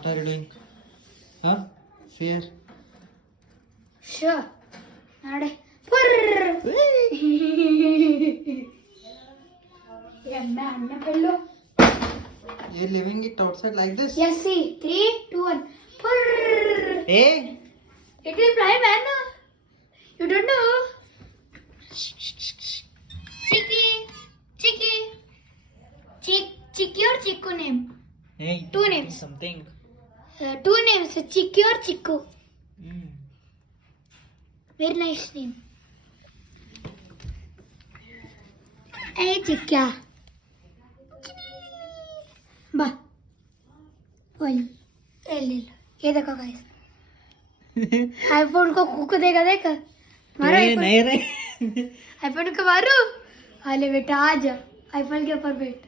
What are you doing? Huh? Fear? Sure. Nade. Purr. Yeah, man, fellow. You're leaving it outside like this? Yes, see. 3, 2, 1. Purr. Hey! It will fly, man. You don't know. Chicky. Chicky. Chicky or Chiku name? Hey, Two names. Something. 2 names. Chicky or Chiku. Mm. Very nice name. Hey, Chikya. Ba. Oi. ये देखो guys iPhone को cook देगा देख मारो नहीं रे iPhone को मारो हाले बेटा आ जा आईफोन के ऊपर बैठ